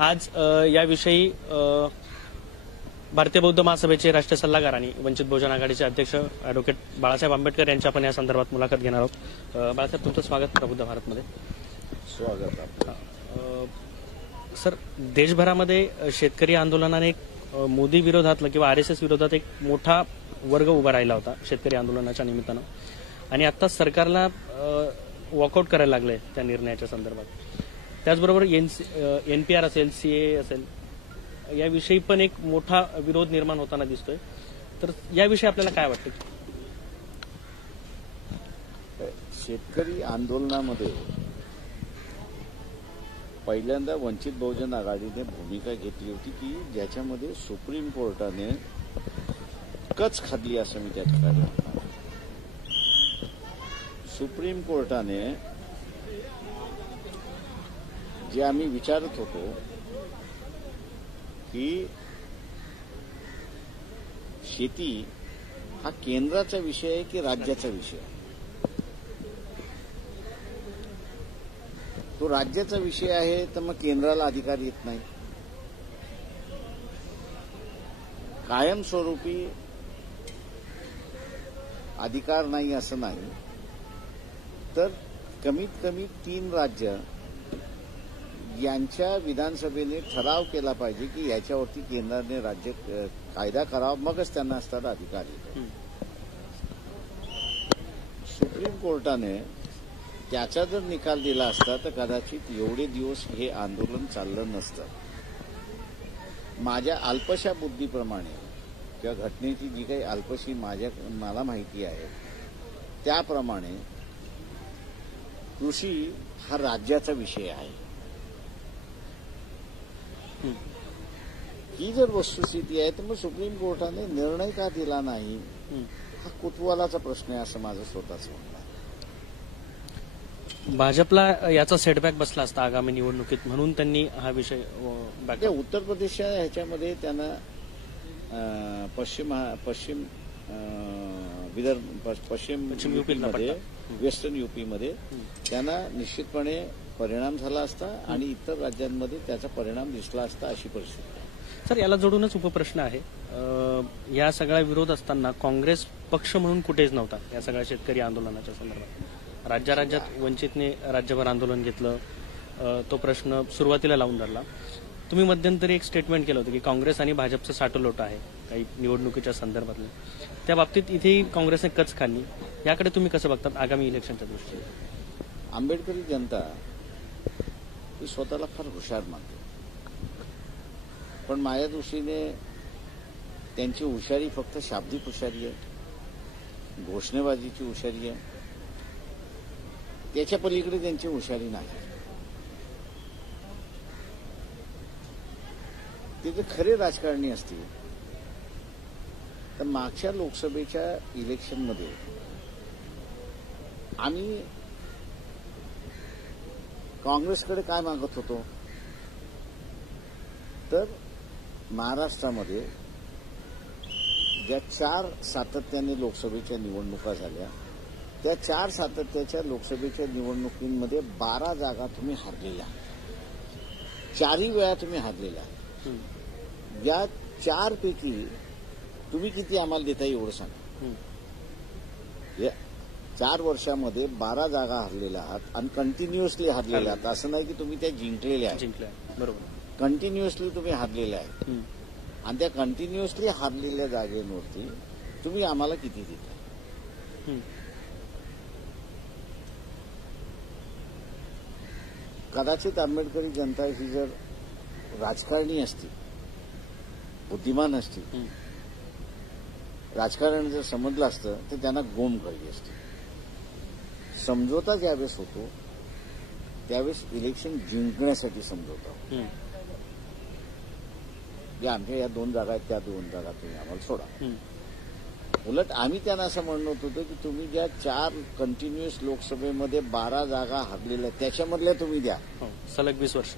आज याविषयी भारतीय बौद्ध महासभेचे राष्ट्रीय सल्लागार आणि वंचित बहुजन आघाडीचे अध्यक्ष ॲडव्होकेट बाळासाहेब आंबेडकर यांची आपण या संदर्भात मुलाखत घेणार आहोत। बाळासाहेब, तुमचं स्वागत प्रबुद्ध भारतमध्ये। स्वागत। सर, देशभरामध्ये शेतकरी आंदोलनाने मोदी विरोधातला किंवा आरएसएस विरोधात एक मोठा वर्ग उभा राहिला होता शेतकरी आंदोलनाच्या निमित्तानं, आणि आता सरकारला वॉकआउट करायला लागलंय त्या निर्णयाच्या संदर्भात। त्याचबरोबर एनपीआर असेल, सीए असेल, याविषयी पण एक मोठा विरोध निर्माण होताना दिसतोय। तर याविषयी आपल्याला काय वाटतं? शेतकरी आंदोलनामध्ये पहिल्यांदा वंचित बहुजन आघाडीने भूमिका घेतली होती की ज्याच्यामध्ये सुप्रीम कोर्टाने कच खाल्ली असं मी त्या ठिकाणी म्हणणार। सुप्रीम कोर्टाने जे आम्ही विचारत होतो की शेती हा केंद्राचा विषय आहे की राज्याचा विषय आहे, तो राज्याचा विषय आहे तर मग केंद्राला अधिकार येत नाही। कायमस्वरूपी अधिकार नाही असं नाही, तर कमीत कमी 3 राज्य यांच्या विधानसभेने ठराव केला पाहिजे की याच्यावरती केंद्राने राज्य कायदा करावा, मगच त्यांना असताना अधिकार येतो। सुप्रीम कोर्टाने त्याचा जर निकाल दिला असता तर कदाचित एवढे दिवस हे आंदोलन चाललं नसतं। माझ्या अल्पशा बुद्धीप्रमाणे किंवा घटनेची जी काही अल्पशी मला माहिती आहे त्याप्रमाणे कृषी हा राज्याचा विषय आहे। ही जर वस्तुस्थिती आहे तर मग सुप्रीम कोर्टाने निर्णय का दिला नाही हा कुतूहलाचा प्रश्न आहे असं माझं स्वतःच म्हणणं आहे। भाजपला याचा सेटबॅक बसला असता आगामी निवडणुकीत, म्हणून त्यांनी हा विषय उत्तर प्रदेशच्या ह्याच्यामध्ये त्यांना पश्चिम युपीमध्ये, वेस्टर्न युपीमध्ये त्यांना निश्चितपणे परिणाम झाला असता आणि इतर राज्यांमध्ये त्याचा परिणाम दिसला असता अशी परिस्थिती आहे। सर, याला जोडूनच उपप्रश्न आहे, या सगळा विरोध असताना काँग्रेस पक्ष म्हणून कुठेच नव्हता या सगळ्या शेतकरी आंदोलनाच्या संदर्भात। राज्यात वंचितने राज्यभर आंदोलन घेतलं, तो प्रश्न सुरुवातीला लावून धरला। तुम्ही मध्यंतरी एक स्टेटमेंट केलं होतं की काँग्रेस आणि भाजपचं साटोलोट आहे काही निवडणुकीच्या संदर्भातलं, त्या बाबतीत इथेही काँग्रेसने कच खाल्ली। याकडे तुम्ही कसं बघतात आगामी इलेक्शनच्या दृष्टीने? आंबेडकरी जनता ही स्वतःला फार हुशार मानते, पण माझ्या दृष्टीने त्यांची हुशारी फक्त शाब्दिक हुशारी आहे, घोषणेबाजीची हुशारी आहे, त्याच्या पलीकडे त्यांची हुशारी नाही। ते जर खरे राजकारणी असतील तर मागच्या लोकसभेच्या इलेक्शनमध्ये आम्ही काँग्रेसकडे काय मागत होतो तर महाराष्ट्रामध्ये ज्या 4 सातत्याने लोकसभेच्या निवडणुका झाल्या त्या 4 सातत्याच्या लोकसभेच्या निवडणुकीमध्ये 12 जागा तुम्ही हारलेल्या, 4ही वेळा तुम्ही हारलेल्या। या 4 पैकी तुम्ही किती आम्हाला देता एवढं सांगा। या 4 वर्षामध्ये 12 जागा हारलेल्या आहात आणि कंटिन्युअसली हारलेल्या आहात, असं नाही की तुम्ही त्या जिंकलेल्या आहेत। बरोबर, कंटिन्युअसली तुम्ही हारलेल्या आहेत आणि त्या कंटिन्युअसली हारलेल्या जागेवरती तुम्ही आम्हाला किती देता? कदाचित आंबेडकरी जनता ही जर राजकारणी असती, बुद्धिमान असती, राजकारण जर समजलं असतं तर त्यांना गोम कळली असती। समझोता ज्यावेळेस होतो त्यावेळेस इलेक्शन जिंकण्यासाठी समझोता होतो, जे आमच्या या 2 जागा आहेत त्या 2 जागा तुम्ही आम्हाला सोडा। उलट आम्ही त्यांना असं म्हणत होतो की तुम्ही ज्या 4 कंटिन्युअस लोकसभेमध्ये 12 जागा हारलेल्या त्याच्यामधल्या तुम्ही द्या, सलग 20 वर्ष,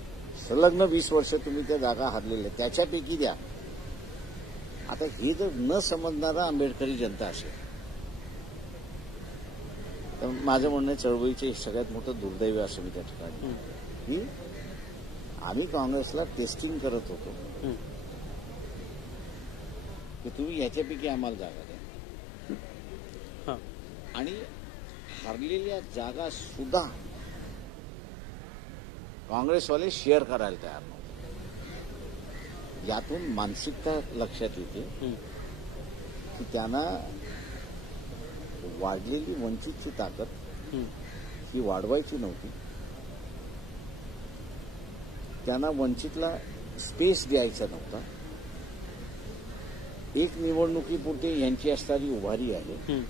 संलग्न 20 वर्ष तुम्ही त्या जागा हारलेल्या त्याच्यापैकी द्या। आता हे जर न समजणारा आंबेडकरी जनता असेल तर माझं म्हणणं चळवळीचे सगळ्यात मोठं दुर्दैव असं मी त्या ठिकाणी की आम्ही काँग्रेसला टेस्टिंग करत होतो हं. की तुम्ही याच्यापैकी आम्हाला जागा द्या. हां. आणि हरलेल्या जागा सुद्धा काँग्रेसवाले शेअर करायला तयार नव्हते. यातून मानसिकता लक्षात येते हं. की त्यांना वाढलेली वंचितची ताकद हं. ही वाढवायची नव्हती. त्यांना वंचितला स्पेस द्यायचा नव्हता. एक निवडणुकीपुरती यांची असणारी उभारी आहे. हं.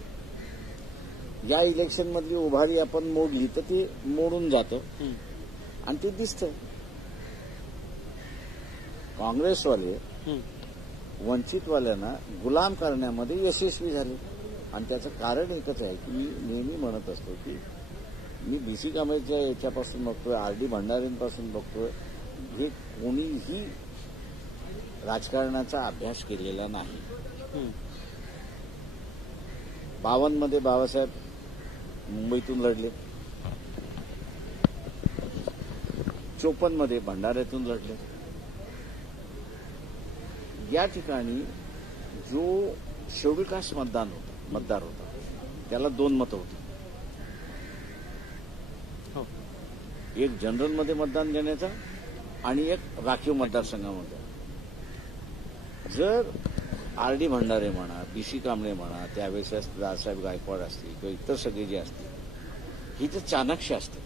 या इलेक्शनमधली उभारी आपण मोडली तर ती मोडून जातं हं. आणि ते दिसतं. काँग्रेसवाले हं. वंचितवाल्यांना गुलाम करण्यामध्ये यशस्वी झाले. आणि त्याचं कारण एकच आहे की मी नेहमी म्हणत असतो की मी बीसी कांबळेच्या याच्यापासून बघतोय, आर.डी. भंडारेंपासून बघतोय, हे कोणीही राजकारणाचा अभ्यास केलेला नाही. हं. 52 मध्ये बाबासाहेब मुंबईतून लढले, 54 मध्ये भंडाऱ्यातून लढले. या ठिकाणी जो शेड्यूल कास्ट मतदार होता त्याला 2 मतं होती. हो. एक जनरलमध्ये मतदान देण्याचा आणि एक राखीव मतदारसंघामध्ये. जर आर.डी. भंडारे म्हणा, बीसी कांबळे म्हणा, त्यावेळेस दादासाहेब गायकवाड असतील किंवा इतर सगळे जे असतील, ही तर चाणक्य असते,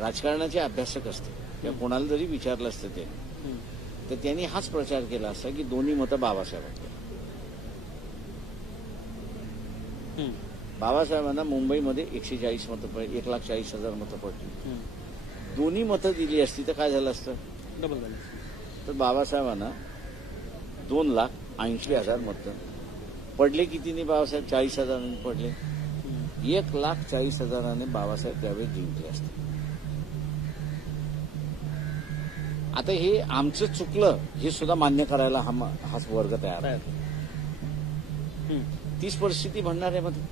राजकारणाचे अभ्यासक असते. किंवा कोणाला जरी विचारलं असतं त्यांनी हं. तर त्यांनी हाच प्रचार केला असता की दोन्ही मतं बाबासाहेबांकडे. हं. बाबासाहेबांना मुंबईमध्ये 140 मतं पडली, 1,40,000 मतं पडली. हं. दोन्ही मतं दिली असती तर काय झालं असतं? डबल झालं. तर बाबासाहेबांना 2,80,000 मतं पडले. कितीने बाबासाहेब? 40,000 पडले. हं. 1,40,000 बाबासाहेब त्यावेळेस जिंकले असते. आता हे आमचं चुकलं हे सुद्धा मान्य करायला हाच वर्ग तयार आहे. हं. तीच परिस्थिती भंडाऱ्यामध्ये.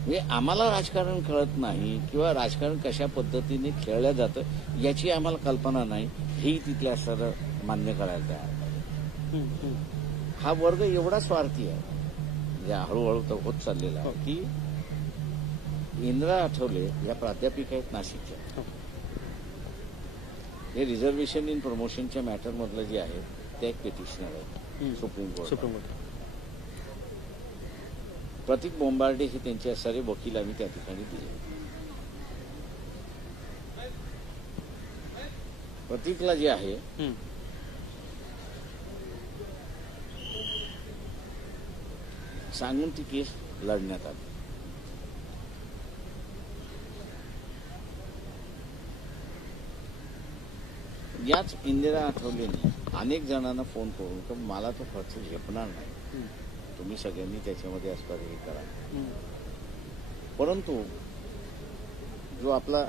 म्हणजे आम्हाला राजकारण कळत नाही किंवा राजकारण कशा पद्धतीने खेळलं जातं याची आम्हाला कल्पना नाही, हेही तिथल्या असताना मान्य करायला तयार आहे. हं. हं. हा वर्ग एवढा स्वार्थी आहे, म्हणजे हळूहळू तर होत चाललेला आहे की इंदिरा आठवले या प्राध्यापिका आहेत नाशिकच्या. हो. हे रिझर्वेशन इन प्रमोशनच्या मॅटरमधलं जे आहे ते एक पिटिशनर आहे हं. Supreme court. Supreme court. Prateek Bombarde हे त्यांचे असणारे वकील आम्ही त्या ठिकाणी दिले. प्रतीकला जे आहे हं. सांगून ती केस लढण्यात आली. याच इंदिरा आठवलेंनी अनेक जणांना फोन करून तर मला तो खर्च झेपणार नाही, हं. तुम्ही सगळ्यांनी त्याच्यामध्ये असणार हे करा. हं. परंतु जो आपला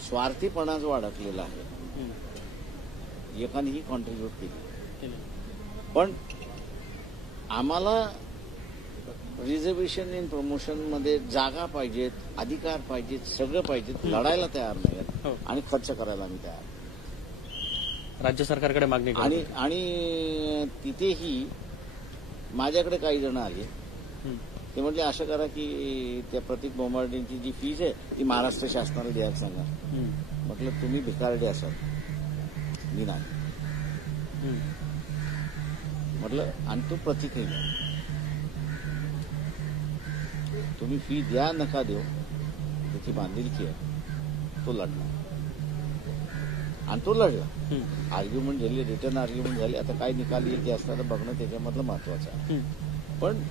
स्वार्थीपणा जो अडकलेला आहे, हं. एकानेही कॉन्ट्रीब्यूट केली. केलं. पण आम्हाला रिझर्वेशन इन प्रमोशनमध्ये जागा पाहिजेत, अधिकार पाहिजेत, सगळं पाहिजेत, लढायला तयार नाही हो. आणि खर्च करायला आम्ही तयार. राज्य सरकारकडे मागणी करत आणि होते. आणि तिथेही माझ्याकडे काही जण आले, हं. ते म्हटले असं करा की त्या प्रतीक बोंबार्डेंची जी फीज आहे ती महाराष्ट्र शासनाला द्यायला सांगा. हं. म्हटलं तुम्ही भिकारडे असाल, मी नाही. हं. म्हटलं आणि तो प्रतीक आहे, तुम्ही फी द्या नका देऊ, त्याची बांधिलकी आहे, तो लढला आणि तो लढला. हं. आर्ग्युमेंट झाली, रिटर्न आर्ग्युमेंट झाली. आता काय निकाल येईल ते असणारं बघणं त्याच्यामधलं महत्वाचं आहे. हं. पण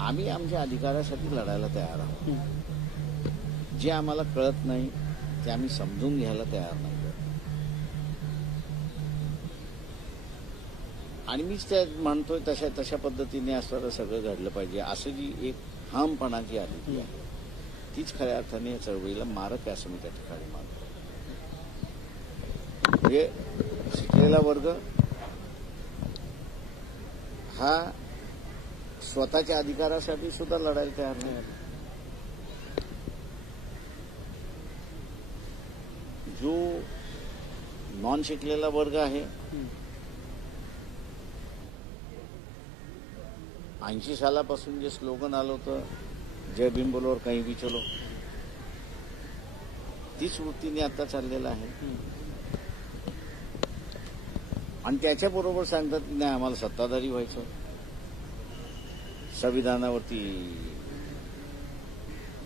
आम्ही आमच्या अधिकारासाठी लढायला तयार आहोत. हं. जे आम्हाला कळत नाही ते आम्ही समजून घ्यायला तयार नाही. आणि मीच त्या म्हणतोय तशा पद्धतीने असणारं सगळं घडलं पाहिजे, असं जी एक ठामपणा जी आली ती आहे, तीच खऱ्या अर्थाने या चळवळीला मारक आहे असं मी त्या ठिकाणी मानतो. म्हणजे शिकलेला वर्ग हा स्वतःच्या अधिकारासाठी सुद्धा लढायला तयार नाही. जो नॉन शिकलेला वर्ग आहे, 80 सालापासून जे स्लोगन आलं होतं, जय भीम बोलो और कहीं भी चलो, तीच वृत्तीने आता चाललेला आहे. आणि त्याच्याबरोबर सांगतात की नाही आम्हाला सत्ताधारी व्हायचं, संविधानावरती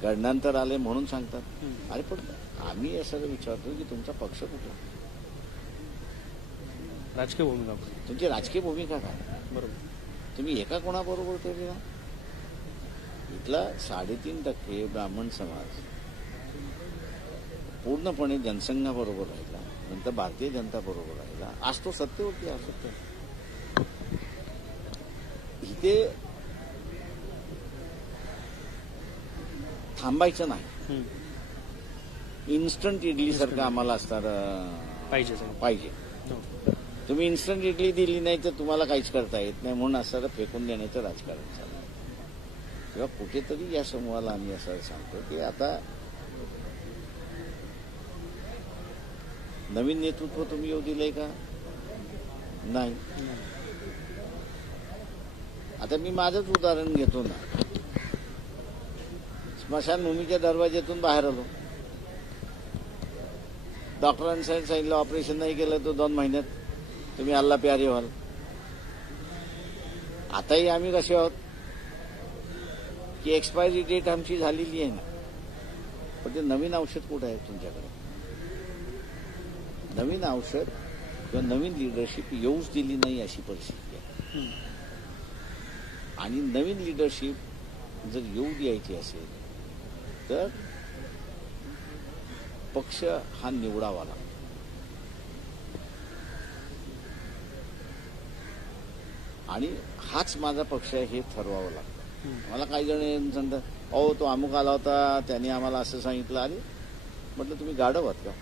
गणनांतर आले म्हणून सांगतात. अरे पण आम्ही असं विचारतो की तुमचा पक्ष कुठला, राजकीय भूमिका तुमची राजकीय भूमिका काय, बरोबर. तुम्ही एका कोणाबरोबर केली ना. इथला 3.5% ब्राह्मण समाज पूर्णपणे जनसंघाबरोबर राहिला, नंतर भारतीय जनता बरोबर राहिला, आज तो सत्तेवरती असतो. इथे थांबायचं नाही. इन्स्टंट इडली सारखं आम्हाला असणार पाहिजे. तुम्ही इन्स्टंट इडली दिली नाही तर तुम्हाला काहीच करता येत नाही म्हणून असं फेकून देण्याचं राजकारण चाललं. तेव्हा कुठेतरी या समूहाला आम्ही असं सांगतो की आता नवीन नेतृत्व तुम्ही येऊ दिलंय का, नाही. आता मी माझंच उदाहरण घेतो ना. स्मशानभूमीच्या दरवाज्यातून बाहेर आलो, डॉक्टरांनी सांगितलं ऑपरेशन नाही केलं तर 2 महिन्यात तुम्ही अल्ला प्यारे व्हाल. आताही आम्ही कसे आहोत की एक्सपायरी डेट आमची झालेली आहे ना, पण ते नवीन औषध कुठं आहे तुमच्याकडे. नवीन औषध किंवा नवीन लिडरशिप येऊच दिली नाही अशी परिस्थिती आहे. आणि नवीन लिडरशिप जर येऊ द्यायची असेल तर पक्ष हा निवडावा लागतो. आणि हाच माझा पक्ष आहे हे ठरवावं लागतं. मला काही जण सांगतात अहो तो अमुक आला होता त्याने आम्हाला असं सांगितलं. अरे म्हटलं तुम्ही गाढव आहात का.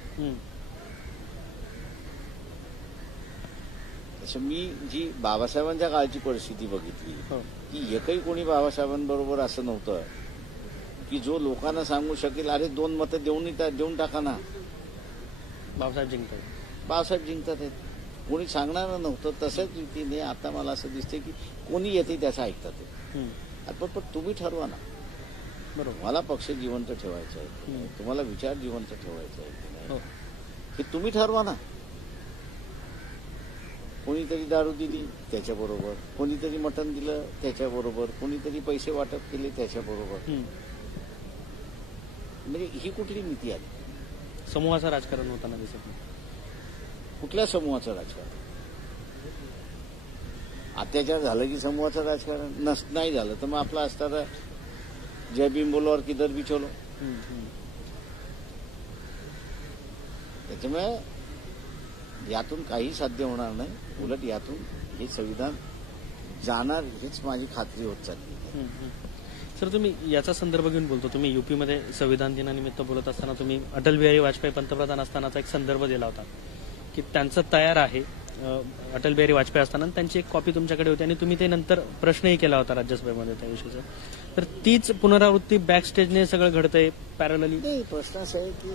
तसं मी जी बाबासाहेबांच्या काळची परिस्थिती बघितली की एकही कोणी बाबासाहेबांबरोबर असं नव्हतं की जो लोकांना सांगू शकेल अरे 2 मतं देऊन टाका ना, बाबासाहेब जिंकतात आहेत. कोणी सांगणार नव्हतं. तशाच रीतीने आता मला असं दिसते की कोणी येते त्याचं ऐकतात. पण तुम्ही ठरवा ना. बरोबर, मला पक्ष जिवंत ठेवायचा आहे, तुम्हाला विचार जिवंत ठेवायचा आहे की नाही हे तुम्ही ठरवा ना. कोणीतरी दारू दिली त्याच्याबरोबर, कोणीतरी मटण दिलं त्याच्याबरोबर, कोणीतरी पैसे वाटप केले त्याच्याबरोबर. म्हणजे ही कुठली नीती आली. समूहाचं राजकारण होताना दिसत नाही. कुठल्या समूहाचं राजकारण. अत्याचार झालं की समूहाचं राजकारण नाही झालं तर मग आपलं असताना जय भीम बोलो और किधर भी चलो. त्याच्यामुळे यातून काही साध्य होणार नाही. उलट यातून हे संविधान जाणार हीच माझी खात्री होत चालली. सर तुम्ही याचा संदर्भ घेऊन बोलतो. तुम्ही युपीमध्ये संविधान दिनानिमित्त बोलत असताना तुम्ही अटल बिहारी वाजपेयी पंतप्रधान असतानाचा एक संदर्भ दिला होता की त्यांचं तयार आहे. अटल बिहारी वाजपेयी असताना त्यांची एक कॉपी तुमच्याकडे होती आणि तुम्ही ते नंतर प्रश्नही केला होता राज्यसभेमध्ये त्याविषयीचा. तर तीच पुनरावृत्ती बॅक स्टेजने सगळं घडतंय पॅरलली. नाही, प्रश्न असा आहे की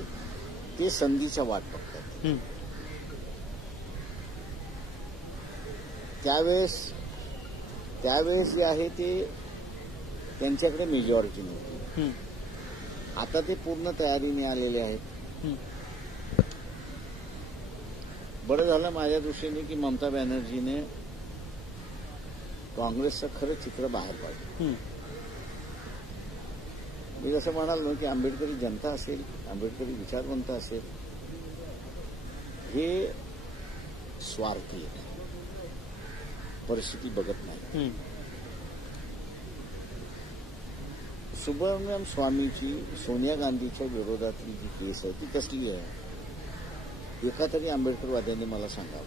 ते संधीच्या वाट बघतात. त्यावेळेस जे आहे ते त्यांच्याकडे मेजॉरिटी नव्हती. आता ते पूर्ण तयारीने आलेले आहेत. बरं झालं माझ्या दृष्टीने की ममता बॅनर्जीने काँग्रेसचं खरं चित्र बाहेर पाडलं. मी जसं म्हणाल ना की आंबेडकरी जनता असेल, आंबेडकरी विचारवंत असेल, हे स्वार्थी आहे, परिस्थिती बघत नाही. सुब्रमण्यम स्वामीची सोनिया गांधीच्या विरोधातली जी केस आहे ती कसली आहे एका तरी आंबेडकरवाद्यांनी मला सांगावं.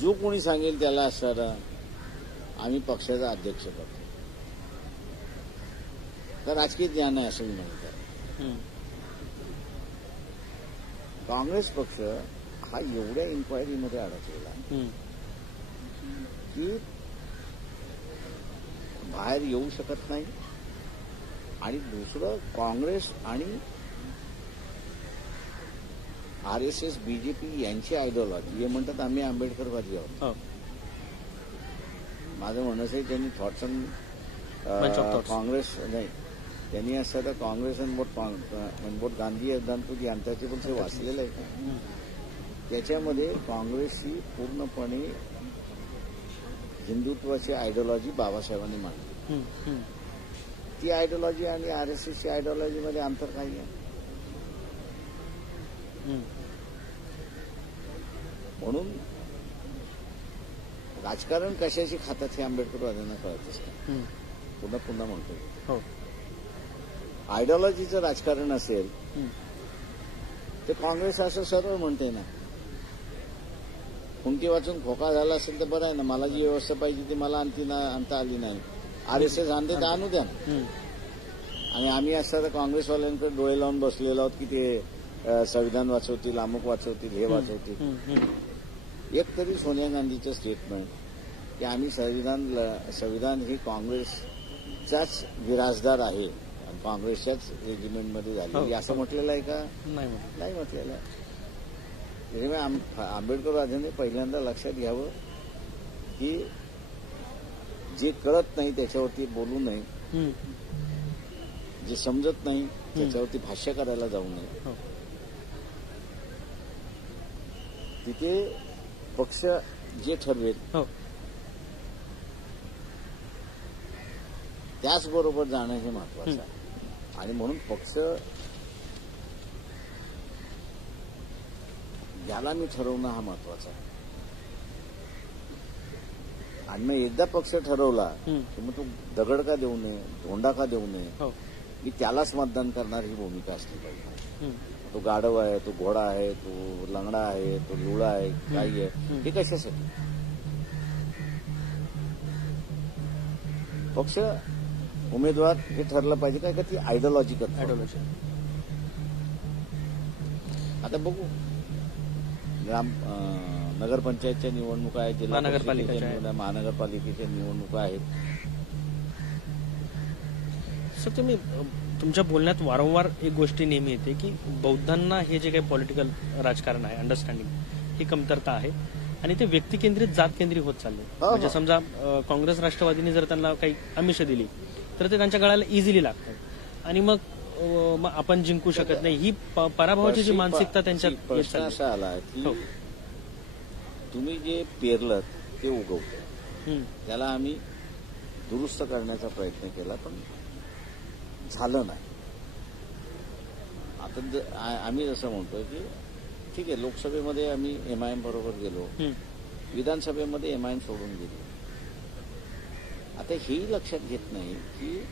जो कोणी सांगेल त्याला असणारा आम्ही पक्षाचा अध्यक्ष करतो तर राजकीय ज्ञान आहे असं मी म्हणतो. काँग्रेस पक्ष हा एवढ्या इन्क्वायरीमध्ये अडकलेला की बाहेर येऊ शकत नाही. आणि दुसरं, काँग्रेस आणि आरएसएस, बीजेपी यांची आयडिओलॉजी, हे म्हणतात आम्ही आंबेडकरवादी आहोत. हो. माझं म्हणणं आहे त्यांनी thoughts and Bunch of thoughts. Congress नाही, त्यांनी असं तर काँग्रेस अँड बोट गांधी योगदान टू दी अनटचेबल हे वाचलेलं आहे का? त्याच्यामध्ये काँग्रेसची पूर्णपणे हिंदुत्वाची आयडिओलॉजी बाबासाहेबांनी मांडली. ती आयडिओलॉजी आणि आरएसएसची आयडिओलॉजीमध्ये अंतर काही आहे. म्हणून राजकारण कशाची खातात हे आंबेडकरवाद्यांना कळतच नाही. पुन्हा पुन्हा म्हणतो, हो. आयडिओलॉजीचं राजकारण असेल तर काँग्रेस असं सरळ म्हणते ना, कुंटी वाचून खोका झाला असेल तर बरं आहे ना, मला जी व्यवस्था पाहिजे ती मला आणता आली नाही. आरएसएस आणते तर आणू द्या ना. आणि आम्ही असं तर काँग्रेसवाल्यांकडे डोळे लावून बसलेलो आहोत की ते संविधान वाचवतील, अमुक वाचवतील, हे वाचवतील. एक तरी सोनिया गांधीचं स्टेटमेंट की आम्ही संविधान ही काँग्रेसचाच विराजदार आहे आणि काँग्रेसच्याच रेजिमेंटमध्ये झाली असं म्हटलेलं आहे का? नाही म्हटलेलं आहे. त्याच्यामुळे आंबेडकरवाद्यांनी पहिल्यांदा लक्षात घ्यावं की जे कळत नाही त्याच्यावरती बोलू नये, जे समजत नाही त्याच्यावरती भाष्य करायला जाऊ नये. तिथे पक्ष जे ठरवेल त्याचबरोबर जाणं हे महत्वाचं आहे. आणि म्हणून पक्ष याला मी ठरवणं हा महत्वाचा आहे. आणि मग एकदा पक्ष ठरवला की मग तो दगड का देऊ नये, धोंडा का देऊ नये, मी त्यालाच मतदान करणार ही भूमिका असली पाहिजे. तो गाढव आहे, तो घोडा आहे, तो लंगडा आहे, तो लुळा आहे, काही आहे, हे कशासाठी? पक्ष उमेदवार हे ठरलं पाहिजे काय का ती आयडिओलॉजी करतो. आता बघू, नगरपंचायतच्या निवडणुका आहेत, जिल्हा परिषदेच्या, महानगरपालिकेच्या निवडणुका आहेत. सर, तुम्ही तुमच्या बोलण्यात वारंवार एक गोष्टी नेहमी येते की बौद्धांना हे जे काही पॉलिटिकल राजकारण आहे, अंडरस्टँडिंग, ही कमतरता आहे आणि ते व्यक्तिकेंद्रित, जात केंद्रित होत चालले. म्हणजे समजा काँग्रेस राष्ट्रवादीने जर त्यांना काही आमिष दिली तर ते त्यांच्या गळ्याला इझिली लागतात आणि मग आपण जिंकू शकत नाही, ही पराभवाची जी मानसिकता त्यांच्यात. प्रश्न असा आला की तुम्ही जे पेरलं ते उगवतं, त्याला आम्ही दुरुस्त करण्याचा प्रयत्न केला पण झालं नाही. आता आम्ही जसं म्हणतोय की ठीक आहे, लोकसभेमध्ये आम्ही एमआयएम बरोबर गेलो, विधानसभेमध्ये एमआयएम सोडून गेलो. आता हेही लक्षात घेत नाही की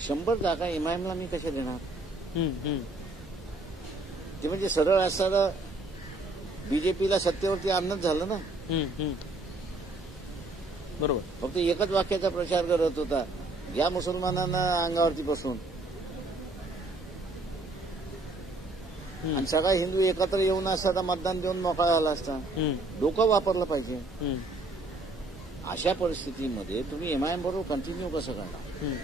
100 जागा एमआयएमला मी कशा देणार? ते म्हणजे सरळ असं बीजेपीला सत्तेवरती आणणंच झालं ना. बरोबर. फक्त एकच वाक्याचा प्रचार करत होता, या मुसलमानांना अंगावरती बसून, आणि सगळा हिंदू एकत्र येऊन असता मतदान देऊन मोकळा झाला असता. डोकं वापरलं पाहिजे. अशा परिस्थितीमध्ये तुम्ही एमआयएम बरोबर कंटिन्यू कसं करणार?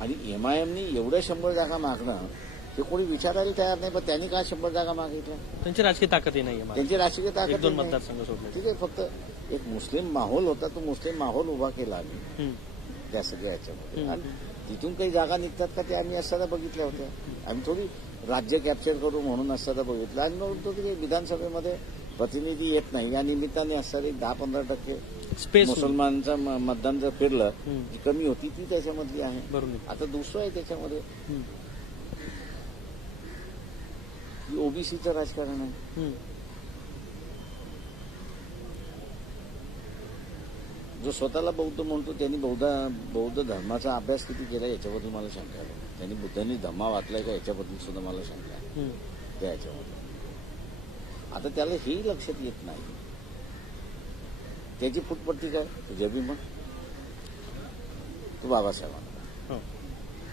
आणि एमआयएमनी एवढ्या 100 जागा मागणं हे कोणी विचारायला तयार नाही. पण त्यांनी काय 100 जागा मागितल्या? त्यांची राजकीय ताकदही नाही, त्यांची राजकीय ताकद 2 मतदारसंघ सोडले. ठीक आहे, फक्त एक मुस्लिम माहोल होता, तो मुस्लिम माहोल उभा केला आम्ही त्या सगळ्या याच्यामध्ये. आणि तिथून काही जागा निघतात का ते आम्ही असताना बघितल्या होत्या. आम्ही थोडी राज्य कॅप्चर करू म्हणून असताना बघितलं. आणि म्हणतो की विधानसभेमध्ये प्रतिनिधी येत नाही, या निमित्ताने असणारी 10-15% स्पेस मुसलमानांचं मतदान जर फिरलं, जी कमी होती ती त्याच्यामधली आहे. बरोबर. आता दुसरं आहे त्याच्यामध्ये ओबीसीचं राजकारण आहे. जो स्वतःला बौद्ध म्हणतो त्यांनी बौद्ध धर्माचा अभ्यास किती केला याच्याबद्दल मला शंका आहे. त्यांनी बुद्धांनी धम्मा वाचलाय का याच्याबद्दल सुद्धा मला शंका आहे त्या याच्यामध्ये. आता त्याला हेही लक्षात येत नाही. त्याची फुटपट्टी काय? तुझ्या बी मग तू बाबासाहेबांना,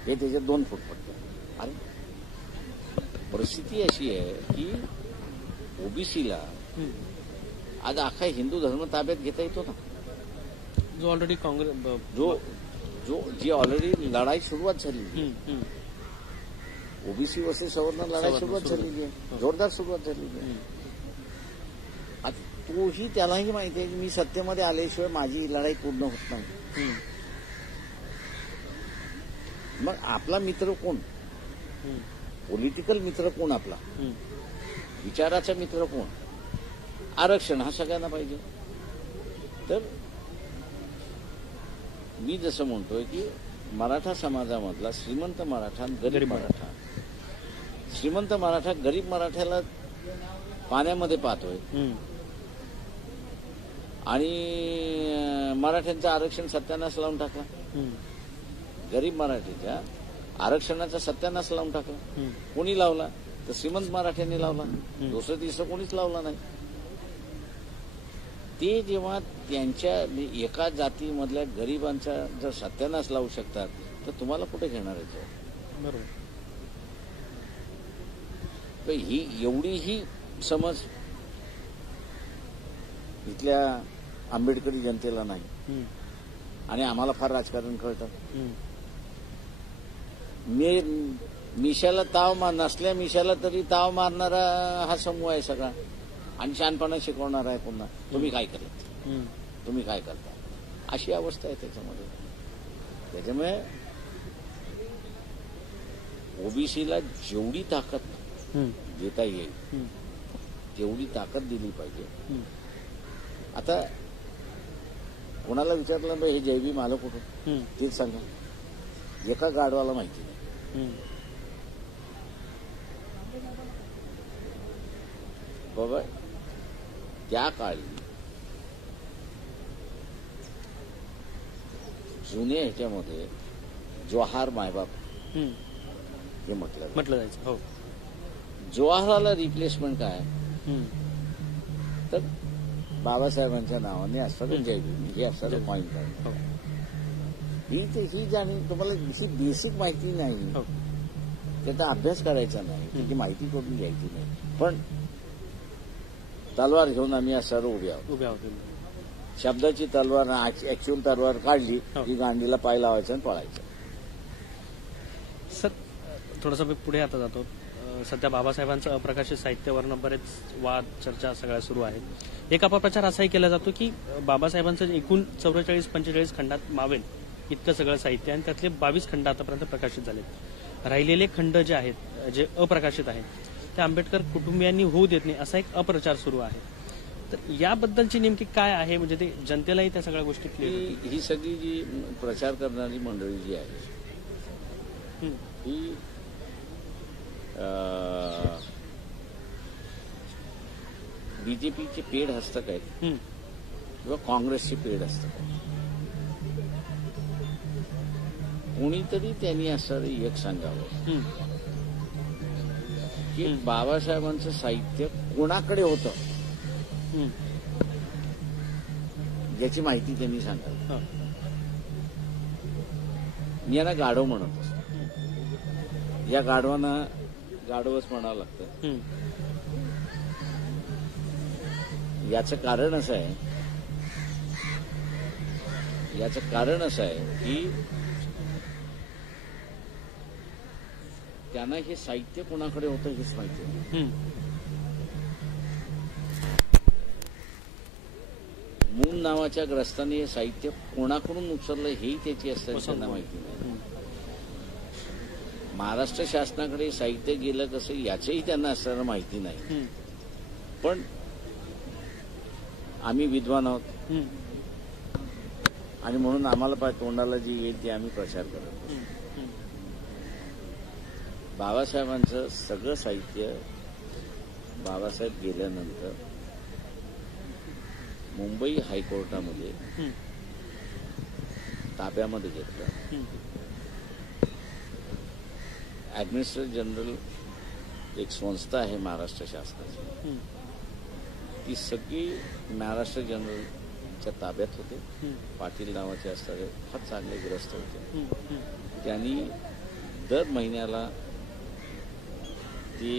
हे त्याच्या 2 फुटपट्ट्या. आणि परिस्थिती अशी आहे की ओबीसीला आज अख्खा हिंदू धर्म ताब्यात घेता येतो ना. जो ऑलरेडी काँग्रेस जी ऑलरेडी लढाई सुरुवात झाली, ओबीसी वरती सवर्ण लढाई सुरुवात झालेली आहे, जोरदार सुरुवात झालेली आहे. आता तोही त्यालाही माहिती आहे की मी सत्तेमध्ये आल्याशिवाय माझी ही लढाई पूर्ण होत नाही. मग आपला मित्र कोण? पॉलिटिकल मित्र कोण आपला? विचाराचा मित्र कोण? आरक्षण हा सगळ्यांना पाहिजे. तर मी जसं म्हणतोय की मराठा समाजामधला श्रीमंत मराठा आणि गरीब मराठा, श्रीमंत मराठा गरीब मराठ्याला पाण्यामध्ये पाहतोय आणि मराठ्यांचं आरक्षण सत्यानाश लावून टाकला. गरीब मराठीच्या आरक्षणाचा सत्यानाश लावून टाकला. कोणी लावला? तर श्रीमंत मराठ्यांनी लावला. दुसरं तिसरं कोणीच लावला नाही. ते जेव्हा त्यांच्या एका जातीमधल्या गरिबांचा जर सत्यानाश लावू शकतात तर तुम्हाला कुठे घेणार आहे? बरोबर. तर ही एवढीही समज इथल्या आंबेडकरी जनतेला नाही. आणि आम्हाला फार राजकारण कळतं. मिशाला ताव नसल्या मिशाला तरी ताव मारणारा हा समूह आहे सगळा. आणि शहाणपणा शिकवणार आहे पुन्हा. तुम्ही काय करत, तुम्ही काय करता, अशी अवस्था आहे त्याच्यामध्ये. त्याच्यामुळे ओबीसीला जेवढी ताकद देता येईल तेवढी ताकद दिली पाहिजे. आता कोणाला विचारलं हे जैवी मालक कुठून, तेच सांगा. एका गाडवाला माहिती नाही. बाबा त्या काळी जुन्या ह्याच्यामध्ये जवाहर मायबाप हे म्हटलं जायचं. हो. जवाहराला रिप्लेसमेंट काय? तर बाबासाहेबांच्या नावाने असणारं जयभीम हे असणारं पॉईंट आहे. ही जाणी तुम्हाला ही बेसिक माहिती नाही. त्याचा अभ्यास करायचा नाही, त्याची माहिती करून घ्यायची नाही. पण तलवार घेऊन आम्ही असणारं उभे आहोत. शब्दाची तलवार, ऍक्च्युअल तलवार काढली की गांडीला पाय लावायचं आणि पळायचं. सर, थोडंसं मी पुढे आता जातो. सध्या बाबासाहेबांचं अप्रकाशित साहित्यावरनं बरेच वाद, चर्चा सगळ्या सुरू आहेत. एक अपप्रचार असाही केला जातो की बाबासाहेबांचं एकूण 44-45 खंडात मावेल इतकं सगळं साहित्य आणि त्यातले 22 खंड आतापर्यंत प्रकाशित झालेत. राहिलेले खंड जे आहेत, जे अप्रकाशित आहेत, ते आंबेडकर कुटुंबियांनी होऊ देत नाही असा एक अपप्रचार सुरू आहे. तर याबद्दलची नेमकी काय आहे, म्हणजे ते जनतेलाही त्या सगळ्या गोष्टी क्लिअर? ही सगळी जी प्रचार करणारी मंडळी जी आहे ही बीजेपीचे पेड हस्तक आहेत किंवा काँग्रेसचे पेड हस्तक आहेत. कोणीतरी त्यांनी असं एक सांगावं की बाबासाहेबांचं साहित्य कोणाकडे होतं याची माहिती त्यांनी सांगावी. मी यांना गाढव म्हणत असतो. या गाढवांना गाढवच म्हणावं लागतं. याचं कारण असं आहे की त्यांना हे साहित्य कोणाकडे होतं हेच माहिती नाही. मूल नावाच्या ग्रस्ताने हे साहित्य कोणाकडून उचललं हेही त्याची असताना त्यांना माहिती नाही. महाराष्ट्र शासनाकडे साहित्य गेलं कसं याचंही त्यांना असताना माहिती नाही. पण आम्ही विद्वान आहोत आणि म्हणून आम्हाला तोंडाला जी येईल ते आम्ही प्रचार करतो. बाबासाहेबांचं सगळं साहित्य बाबासाहेब गेल्यानंतर मुंबई हायकोर्टामध्ये ताब्यामध्ये घेतलं. ऍडमिनिस्ट्रेटर जनरल एक संस्था आहे महाराष्ट्र शासनाची, ती सगळी महाराष्ट्र जनरलच्या ताब्यात होते. पाटील नावाचे असणारे फार चांगले ग्रस्त होते. त्यांनी दर महिन्याला ते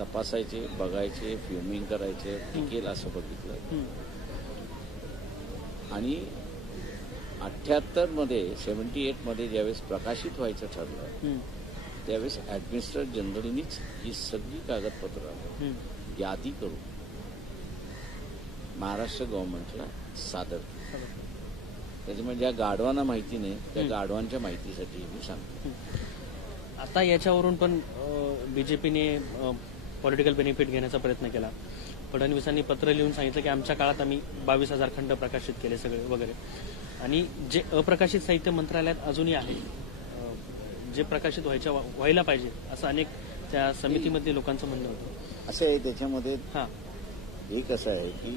तपासायचे, बघायचे, फ्युमिंग करायचे, टिकेल असं बघितलं. हम्म. आणि 78 मध्ये 78 मध्ये ज्यावेळेस प्रकाशित व्हायचं ठरलं हम्म. त्यावेळेस ऍडमिनिस्ट्रेटर जनरलनीच ही सगळी कागदपत्र हम्म. यादी करून महाराष्ट्र गव्हर्नमेंटला सादर केली. त्याच्यामुळे ज्या गाढवांना माहिती नाही त्या गाढवांच्या माहितीसाठी मी सांगतो. आता याच्यावरून पण बीजेपीने पॉलिटिकल बेनिफिट घेण्याचा प्रयत्न केला. फडणवीसांनी पत्र लिहून सांगितलं की आमच्या काळात आम्ही 22,000 खंड प्रकाशित केले सगळे वगैरे. आणि जे अप्रकाशित साहित्य मंत्रालयात अजूनही आहे, जे प्रकाशित व्हायला पाहिजे असं अनेक त्या समितीमध्ये लोकांचं म्हणणं होतं. असं आहे त्याच्यामध्ये हां. एक असं आहे की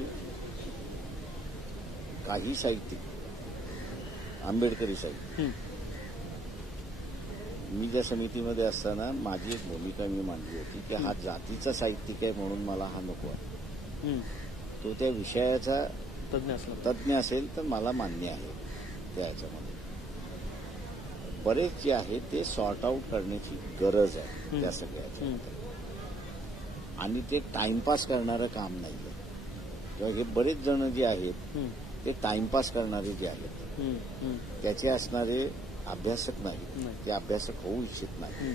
काही साहित्य आंबेडकरी साहित्य हम्म. मी ज्या समितीमध्ये असताना माझी एक भूमिका मी मांडली होती की हा जातीचा साहित्यिक आहे म्हणून मला हा नको आहे. हम्म. तो त्या विषयाचा तज्ज्ञ असलं. तज्ज्ञ असेल तर मला मान्य आहे. त्या ह्याच्यामध्ये बरेच जे आहे ते सॉर्ट आऊट करण्याची गरज आहे त्या सगळ्याच्या. आणि ते टाइमपास करणारं काम नाहीये. किंवा हे बरेच जण जे आहेत ते टाइमपास करणारे जे आहेत त्याचे असणारे अभ्यासक नाही, ते अभ्यासक होऊ इच्छित नाही.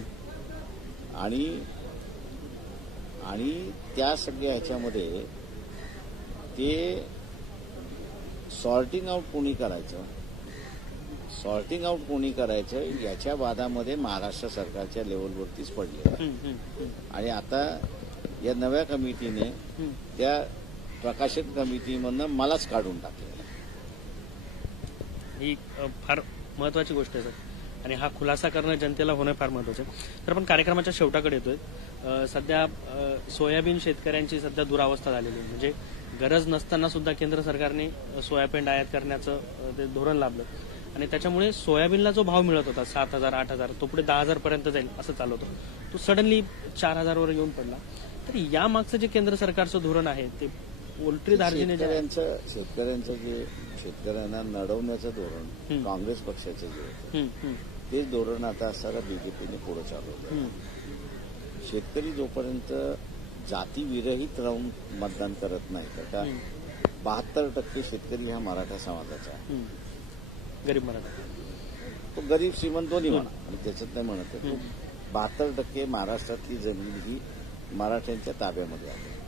आणि त्या सगळ्या ह्याच्यामध्ये ते सॉर्टिंग आउट कोणी करायचं याच्या वादामध्ये महाराष्ट्र सरकारच्या लेवलवरतीच पडले आहे. आणि आता या नव्या कमिटीने त्या प्रकाशित कमिटीमधनं मलाच काढून टाकले. ही फार महत्वाची गोष्ट आहे सर. आणि हा खुलासा करणं जनतेला होणं फार महत्वाचं आहे. तर आपण कार्यक्रमाच्या शेवटाकडे येतोय. सध्या सोयाबीन शेतकऱ्यांची सध्या दुरावस्था झालेली आहे. म्हणजे गरज नसताना सुद्धा केंद्र सरकारने सोयाबीन आयात करण्याचं ते धोरण लाभलं. आणि त्याच्यामुळे सोयाबीनला जो भाव मिळत होता 7,000, 8,000 तो पुढे 10,000 पर्यंत जाईल असं चालू होतं. तो सडनली 4,000 वर येऊन पडला. तर या मागचं जे केंद्र सरकारचं धोरण आहे ते पोल्ट्री धार्जिने शेतकऱ्यांचं जे शेतकऱ्यांना नडवण्याचं धोरण काँग्रेस पक्षाचं जे होतं तेच धोरण आता असताना बीजेपीने पुढे चालवलं. शेतकरी जोपर्यंत जातीविरहित राहून मतदान करत नाही, का 72% शेतकरी हा मराठा समाजाचा आहे. गरीब मराठा, तो गरीब श्रीमंत दोन्ही म्हणा, आणि त्याच्यात नाही म्हणत आहे. 72% महाराष्ट्रातली जमीन ही मराठ्यांच्या ताब्यामध्ये आहे.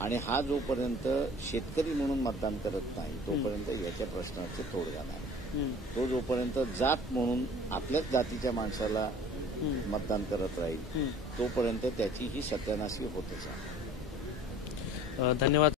आणि हा जोपर्यंत शेतकरी म्हणून मतदान करत नाही तोपर्यंत याच्या प्रश्नाचे तोडगा नाही. तो जोपर्यंत जात म्हणून आपल्याच जातीच्या माणसाला मतदान करत राहील तोपर्यंत त्याची ही सत्यानाशी होतच आहे. धन्यवाद.